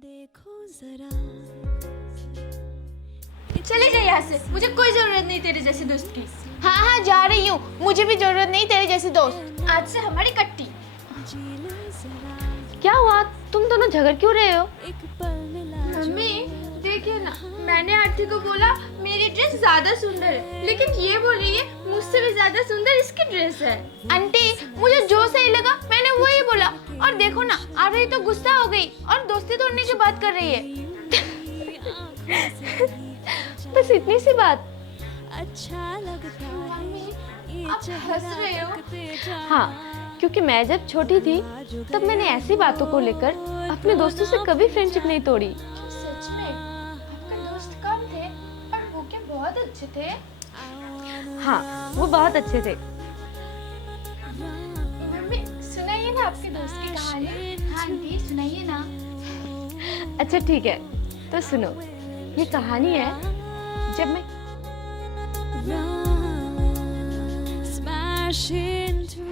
देखो जरा चले जाए यहाँ से, मुझे कोई जरूरत नहीं तेरे जैसे दोस्त की। हाँ हाँ जा रही हूँ, मुझे भी जरूरत नहीं तेरे जैसे दोस्त। आज से हमारी कट्टी। क्या हुआ, तुम दोनों झगड़ क्यों रहे हो? एक पल मिला मम्मी देखिए ना, मैंने आरती को बोला मेरी ड्रेस ज्यादा सुंदर है, लेकिन ये बोल रही है मुझसे भी ज्यादा सुंदर इसकी ड्रेस है। आंटी मुझे जो सही लगा मैंने वो ही बोला, और देखो ना आ रही तो गुस्सा हो गई और दोस्ती तोड़ने की बात कर रही है। बस इतनी सी बात। अच्छा लगता है ये आप हंस रहे हो? चहकते हाँ, क्योंकि मैं जब छोटी थी तब मैंने ऐसी बातों को लेकर अपने दोस्तों से कभी फ्रेंडशिप नहीं तोड़ी। सच में आपके दोस्त कौन थे और वो क्या बहुत अच्छे थे? हाँ, वो बहुत अच्छे थे। मम्मी सुनाइए ना आपके दोस्त की कहानी। हाँ आंटी सुनाइए ना। अच्छा ठीक है, तो सुनो, ये कहानी है जब मैं smash into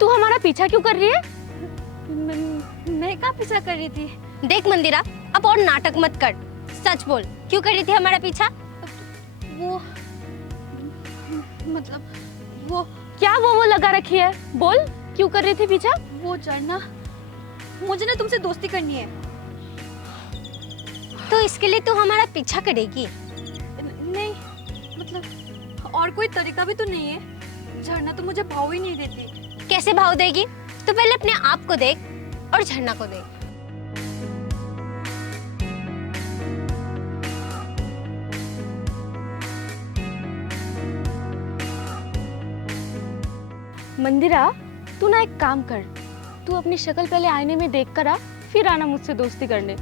तू हमारा पीछा क्यों कर रही है? मैं कहाँ पीछा कर रही थी? देख मंदिरा, अब और नाटक मत कर, सच बोल, क्यों कर रही थी हमारा पीछा? वो मतलब वो क्या वो लगा रखी है? बोल, क्यों कर रही थी पीछा? वो झरना, मुझे ना तुमसे दोस्ती करनी है। तो इसके लिए तू हमारा पीछा करेगी? नहीं मतलब और कोई तरीका भी तो नहीं है। झरना तो मुझे भाव ही नहीं देती। कैसे भाव देगी? तो पहले अपने आप को देख और झरना को देख। मंदिरा, तू ना एक काम कर, तू अपनी शक्ल पहले आईने में देख कर आ, फिर आना मुझसे दोस्ती करने।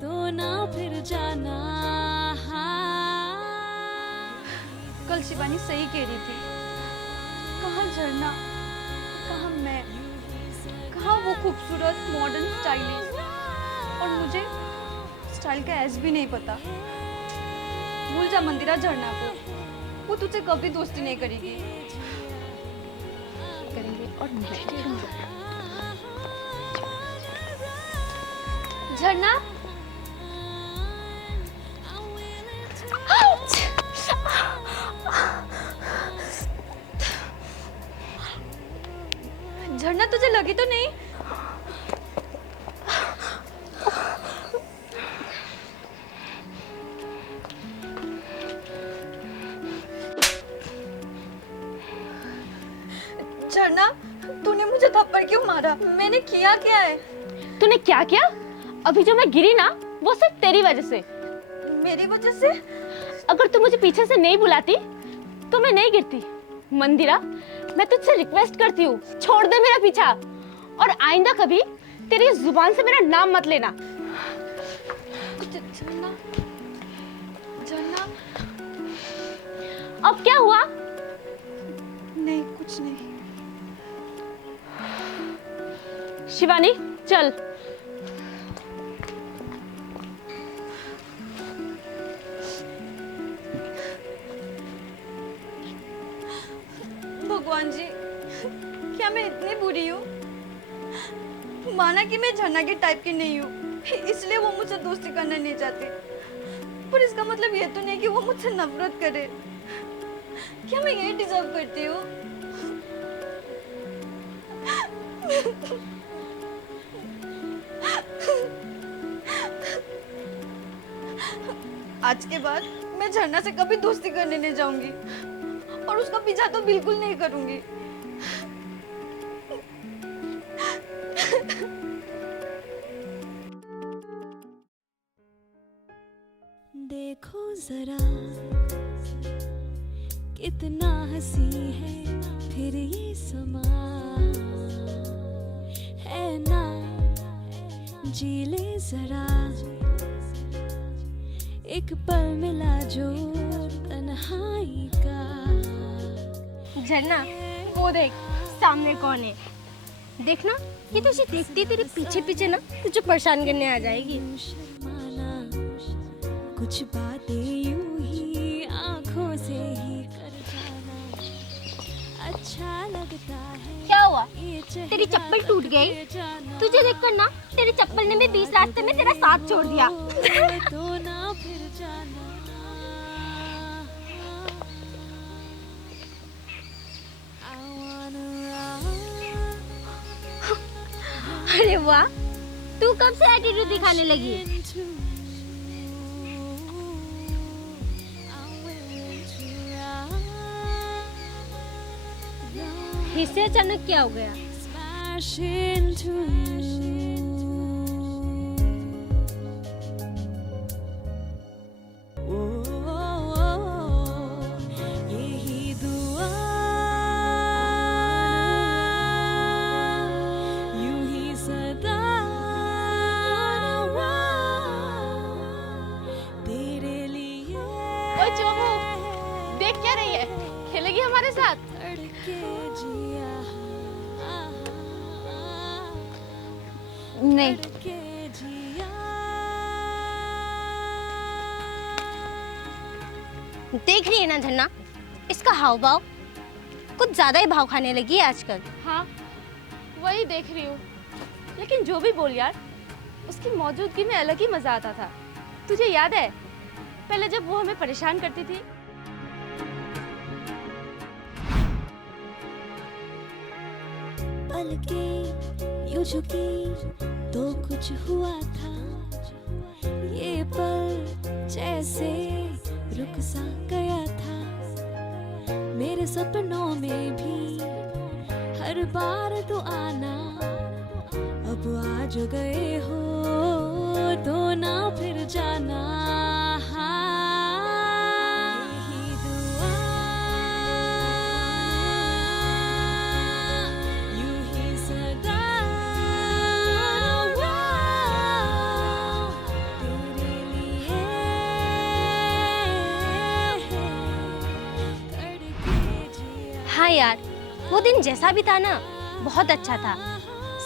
तो ना फिर जाना। कल शिवानी सही कह रही थी। कहाँ झरना, कहाँ मैं, कहाँ वो खूबसूरत मॉडर्न स्टाइलिश, और मुझे स्टाइल का एस भी नहीं पता। भूल जा मंदिरा झरना को, वो तुझसे कभी दोस्ती नहीं करेगी। करेंगे और झरना झरना तुझे लगी तो नहीं? झरना तूने मुझे थप्पड़ क्यों मारा? मैंने किया क्या है? तूने क्या किया? अभी जो मैं गिरी ना, वो सिर्फ तेरी वजह से। मेरी वजह से? अगर तू मुझे पीछे से नहीं बुलाती तो मैं नहीं गिरती। मंदिरा, मैं तुझसे रिक्वेस्ट करती हूँ, छोड़ दे मेरा पीछा, और आइंदा कभी तेरी जुबान से मेरा नाम मत लेना। झरना, झरना अब क्या हुआ? नहीं कुछ नहीं। शिवानी चल। भगवान जी, क्या मैं इतनी बुरी हूँ? माना कि मैं झरना के टाइप की नहीं हूँ, इसलिए वो मुझसे दोस्ती करना नहीं चाहती, पर इसका मतलब ये तो नहीं कि वो मुझसे नफरत करे। क्या मैं यही डिजर्व करती हूँ? आज के बाद मैं झरना से कभी दोस्ती करने नहीं जाऊंगी, और उसका पीछा तो बिल्कुल नहीं करूंगी। देखो जरा कितना हंसी है फिर ये समा है ना, जी ले जरा एक पल मिला जो तन्हाई का। झरना, वो देख सामने कौन है। देखना, ये तो उसे देखती तेरे पीछे पीछे ना तुझे परेशान करने आ जाएगी। शर्माना, कुछ बातें यूं ही आंखों से ही कर जाना अच्छा लगता है। क्या हुआ? ये तेरी चप्पल टूट गई? तुझे देखकर ना तेरी चप्पल ने भी बीच रास्ते में तेरा साथ छोड़ दिया। तो ना फिर जाना। I wanna run अरे वाह, तू कब से एटीट्यूड दिखाने लगी? into you. I'm willing to run. इससे अचानक क्या हो गया? Smash into you. यही दुआ यूं ही सदा तेरे लिए ओए चोमू, देख क्या रही है? खेलेगी हमारे साथ? धड़के जिया नहीं, धड़के जिया। देख रही है ना झरना, इसका हाव भाव कुछ ज्यादा ही भाव खाने लगी है आजकल। हाँ, वही देख रही हूँ। लेकिन जो भी बोल यार, उसकी मौजूदगी में अलग ही मजा आता था। तुझे याद है पहले जब वो हमें परेशान करती थी? पलकें यूं झुकी तो कुछ हुआ था, ये पल जैसे रुक सा गया था। मेरे सपनों में भी हर बार तो आना, अब आ जो गए हो तो ना फिर जाना। यही दुआ यूं ही सदा तेरे लिए धड़के जिया। हाँ यार, वो दिन जैसा भी था ना, बहुत अच्छा था।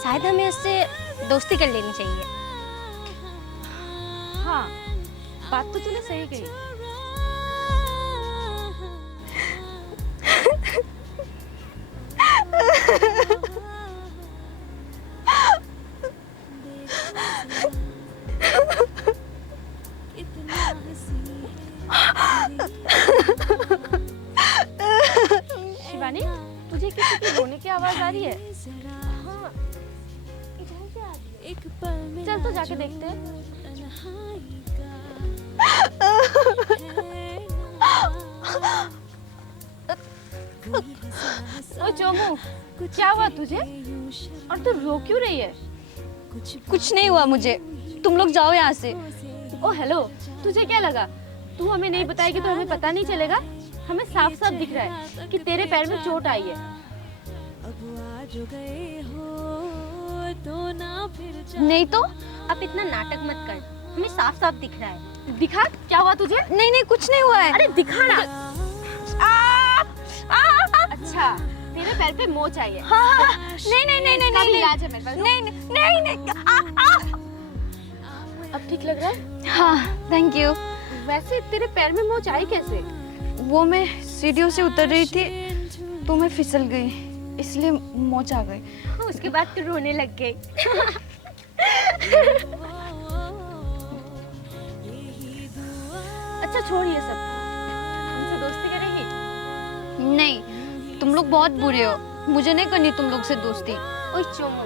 शायद हमें उससे दोस्ती कर लेनी चाहिए। हाँ, बात तो तूने सही कही। कितना हंसी शिवानी, तुझे किसी की रोने की आवाज आ रही है? हाँ, एक पल में चल तो जाके देखते हैं। तन्हाई का ओए चोमू, क्या हुआ तुझे? और तू रो क्यों रही है? कुछ नहीं हुआ मुझे। तुम लोग जाओ यहाँ से। ओ हेलो, तुझे क्या लगा तू हमें नहीं बताएगी तो हमें पता नहीं चलेगा? हमें साफ साफ दिख रहा है कि तेरे पैर में चोट आई है। अब आ जो गए हो तो ना फिर नहीं तो? अब इतना नाटक मत कर, हमें साफ साफ दिख रहा है। दिखा, क्या हुआ तुझे? नहीं नहीं, कुछ नहीं हुआ है। अरे दिखा ना। अच्छा, तेरे पैर पे मोच आई है। नहीं नहीं नहीं नहीं इसका भी नहीं इलाज है मेरे पास। नहीं नहीं नहीं। अब ठीक लग रहा है? हाँ, थैंक यू। वैसे तेरे पैर में मोच आई कैसे? वो मैं सीढ़ियों से उतर रही थी तो मैं फिसल गई, इसलिए मोच आ गई। उसके बाद तू रोने लग गई। अच्छा छोड़ ये सब, हमसे दोस्ती करेगी? नहीं, तुम लोग बहुत बुरे हो, मुझे नहीं करनी तुम लोग से दोस्ती। ओए चोमू,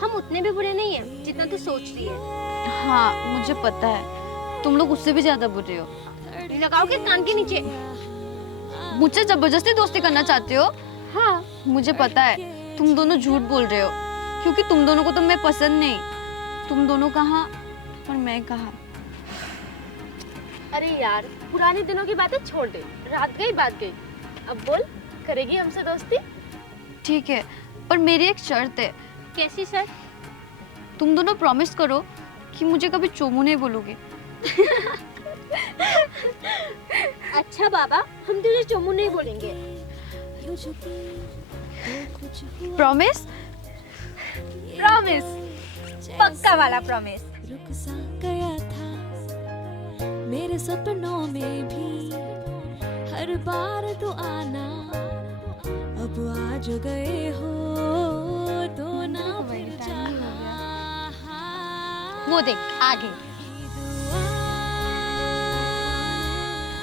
हम उतने भी बुरे नहीं हैं जितना तू सोच रही है। हाँ, मुझे पता है, तुम लोग उससे भी ज्यादा बुरे हो। लगाओगे कान के नीचे। मुझसे जबरदस्ती दोस्ती करना चाहते हो? हाँ, मुझे पता है, तुम दोनों झूठ बोल रहे हो, क्योंकि तुम दोनों को तो मैं पसंद नहीं। तुम दोनों कहाँ और मैं कहाँ। अरे यार, पुराने दिनों की बातें छोड़ दे, रात गई बात गई। अब बोल, करेगी हमसे दोस्ती? ठीक है, पर मेरी एक शर्त है। कैसी सर? तुम दोनों प्रॉमिस करो कि मुझे कभी चोमू नहीं बोलोगे। अच्छा बाबा, हम तुझे चोमू नहीं बोलेंगे। प्रॉमिस? प्रॉमिस, पक्का वाला प्रॉमिस। रुक सा गया था मेरे सपनों में भी, हर बार तो आना, अब आ जो गए हो तो ना फिर जाना। वो देख आगे।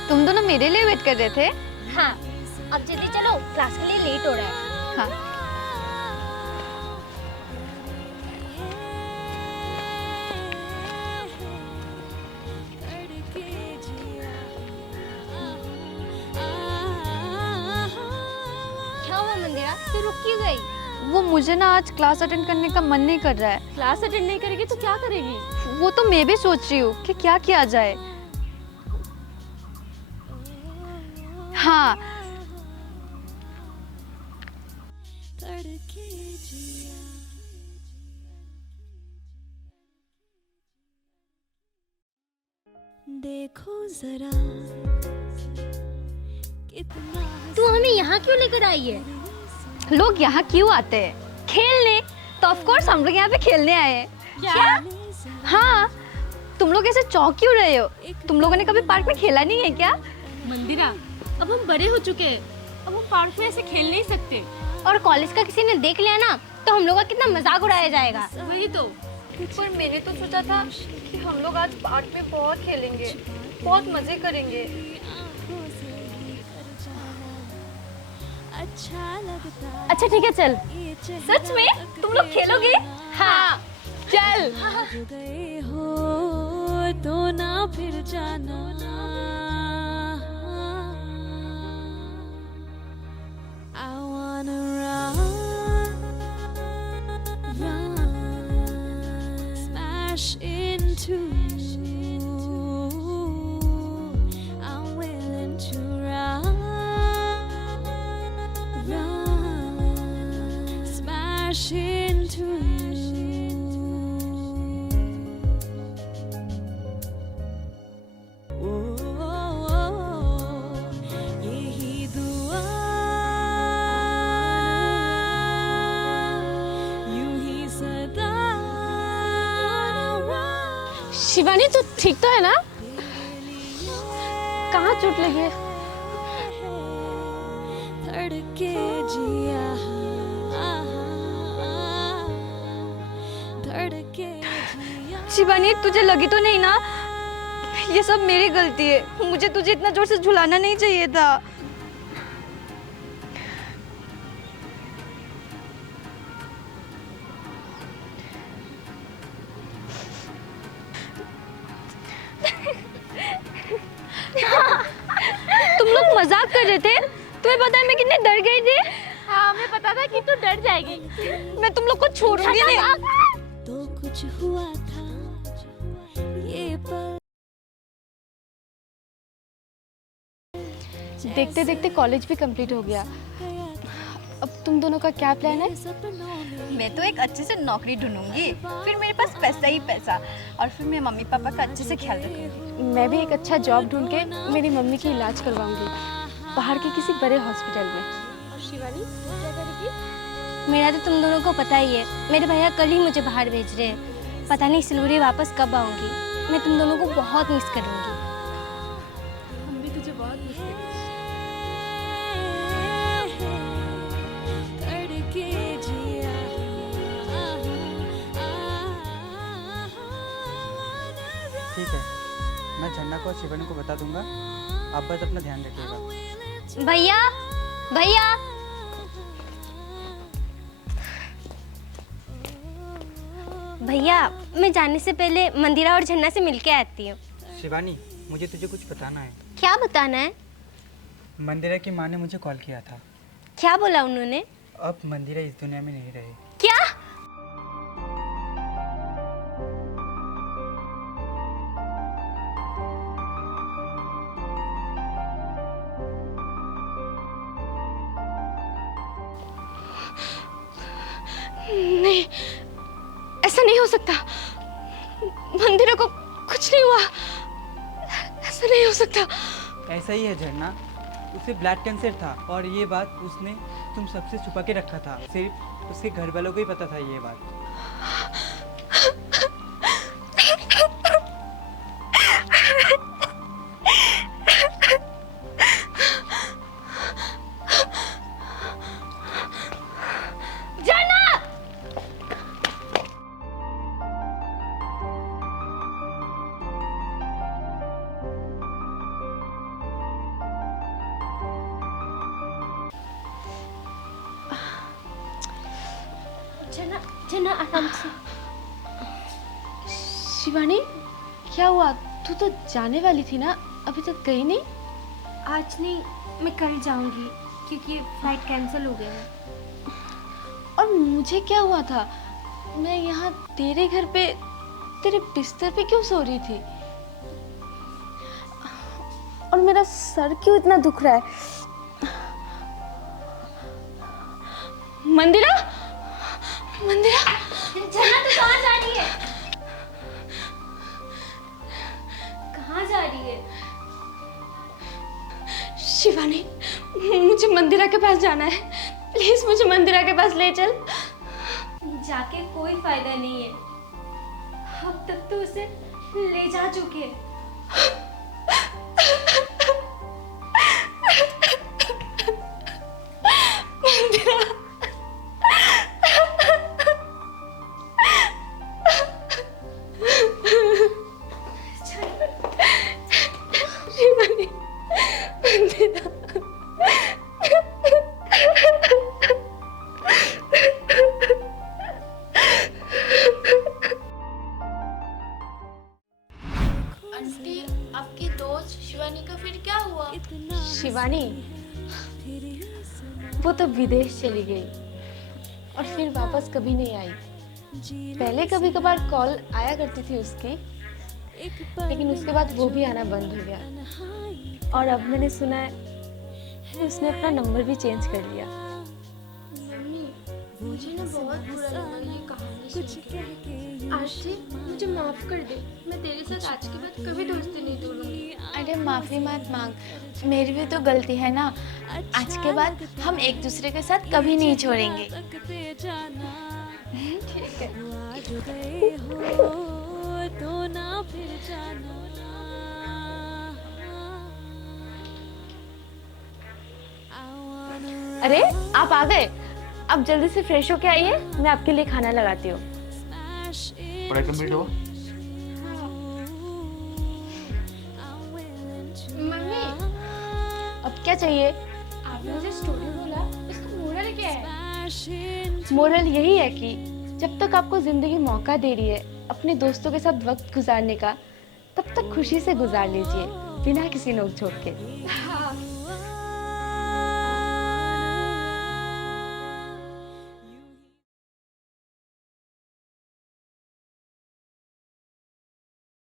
तुम दोनों मेरे लिए वेट कर रहे थे? हाँ, अब जल्दी चलो, क्लास के लिए लेट हो रहा है। हाँ। क्या हुआ मंदिरा, तू रुक क्यों गई? वो मुझे ना आज क्लास अटेंड करने का मन नहीं कर रहा है। क्लास अटेंड नहीं करेगी तो क्या करेगी? वो तो मैं भी सोच रही हूँ कि क्या किया जाए। हाँ, तड़के जिया देखो जरा कितना तू हमें यहाँ क्यों लेकर आई है? लोग यहाँ क्यों आते हैं? खेलने। तो ऑफ कोर्स हम लोग यहाँ पे खेलने आए हैं। क्या? हाँ, तुम लोग ऐसे चौंक क्यों रहे हो? तुम लोगों ने कभी पार्क में खेला नहीं है क्या? मंदिरा, अब हम बड़े हो चुके हैं, अब हम पार्क में ऐसे खेल नहीं सकते। और कॉलेज का किसी ने देख लिया ना तो हम लोग का कितना मजाक उड़ाया जाएगा। वही तो। पर मैंने तो सोचा था कि हम लोग आज पार्क में बहुत खेलेंगे, बहुत मजे करेंगे। अच्छा लगता अच्छा ठीक है, चल। ये सच में? तुम लोग खेलोगे? हाँ, चल। जो गए हो तो ना फिर जाना। I wanna run, smash into you. I'm willing to run, smash into you. यही दुआ यूं ही सदा शिवानी, तू ठीक तो है ना? कहाँ चोट लगी है? धड़के जिया धड़के जिया। शिवानी, तुझे लगी तो नहीं ना? ये सब मेरी गलती है। मुझे तुझे इतना जोर से झुलाना नहीं चाहिए था। तुम लोग मजाक कर रहे थे? तुम्हें पता है मैं कितने डर गई थी? हाँ, हमें पता था कि तू डर जाएगी। मैं तुम लोग को छोड़ूंगी नहीं। तो कुछ हुआ था ये पल। देखते देखते कॉलेज भी कंप्लीट हो गया। अब तुम दोनों का क्या प्लान है? मैं तो एक अच्छे से नौकरी ढूंढूंगी, फिर मेरे पास पैसा ही पैसा, और फिर मैं मम्मी पापा का अच्छे से ख्याल रखूंगी। मैं भी एक अच्छा जॉब ढूंढ के मेरी मम्मी की इलाज करवाऊंगी बाहर के किसी बड़े हॉस्पिटल में। और शिवानी, तू क्या करेगी? मेरा तो तुम दोनों को पता ही है, मेरे भैया कल ही मुझे बाहर भेज रहे हैं। पता नहीं सिलवरी वापस कब आऊंगी। मैं तुम दोनों को बहुत मिस करूंगी। हम भी तुझे बहुत मिस करेंगे। तड़के जिया ठीक है, मैं झंडा को और शिवानी को बता दूंगा। आप बस अपना ध्यान रखिएगा। भैया, भैया, भैया, मैं जाने से पहले मंदिरा और झन्ना से मिलके आती हूँ। शिवानी, मुझे तुझे कुछ बताना है। क्या बताना है? मंदिरा की माँ ने मुझे कॉल किया था। क्या बोला उन्होंने? अब मंदिरा इस दुनिया में नहीं रहे। क्या? नहीं, ऐसा नहीं हो सकता। मंदिरा को कुछ नहीं हुआ। ऐसा ऐसा नहीं हो सकता। ऐसा ही है झरना, उसे ब्लड कैंसर था और ये बात उसने तुम सबसे छुपा के रखा था। सिर्फ उसके घर वालों को ही पता था ये बात। जना जना आराम से। शिवानी, क्या हुआ? तू तो जाने वाली थी ना, अभी तक गई नहीं? आज नहीं, मैं कल जाऊंगी क्योंकि फ्लाइट कैंसिल हो गया है। और मुझे क्या हुआ था? मैं यहाँ तेरे घर पे तेरे बिस्तर पे क्यों सो रही थी? और मेरा सर क्यों इतना दुख रहा है? मंदिरा, मंदिरा, जना तू कहाँ जा रही है? कहाँ जा रही है? शिवानी, मुझे मंदिरा के पास जाना है। प्लीज मुझे मंदिरा के पास ले चल। जाके कोई फायदा नहीं है, अब तक तो उसे ले जा चुके हैं। शिवानी, मंदिरा। आंटी, आपकी दोस्त शिवानी का फिर क्या हुआ? शिवानी, वो तो विदेश चली गई और फिर वापस कभी नहीं आई। पहले कभी कभार कॉल आया करती थी उसकी, लेकिन उसके बाद वो भी आना बंद हो गया। और अब मैंने सुना है कि उसने अपना नंबर भी चेंज कर लिया। मम्मी, मुझे ना बहुत बुरा लगा ये कहानी सुन के। आरती, मुझे माफ कर दे, मैं तेरे साथ आज के बाद कभी दोस्ती नहीं तोड़ूंगी। अरे माफी मत मांग, मेरी भी तो गलती है ना। आज के बाद हम एक दूसरे के साथ कभी नहीं छोड़ेंगे। ठीक है। जो गए हो तो ना फिर जाना। अरे, आप आ गए? अब जल्दी से फ्रेश होके आइए, मैं आपके लिए खाना लगाती हूँ। पढ़ाई कंप्लीट हुआ? मम्मी, अब क्या चाहिए? आपने जो स्टोरी बोला उसका मोरल क्या है? मोरल यही है कि जब तक आपको जिंदगी मौका दे रही है अपने दोस्तों के साथ वक्त गुजारने का, तब तक खुशी से गुजार लीजिए, बिना किसी नोक झोंक के।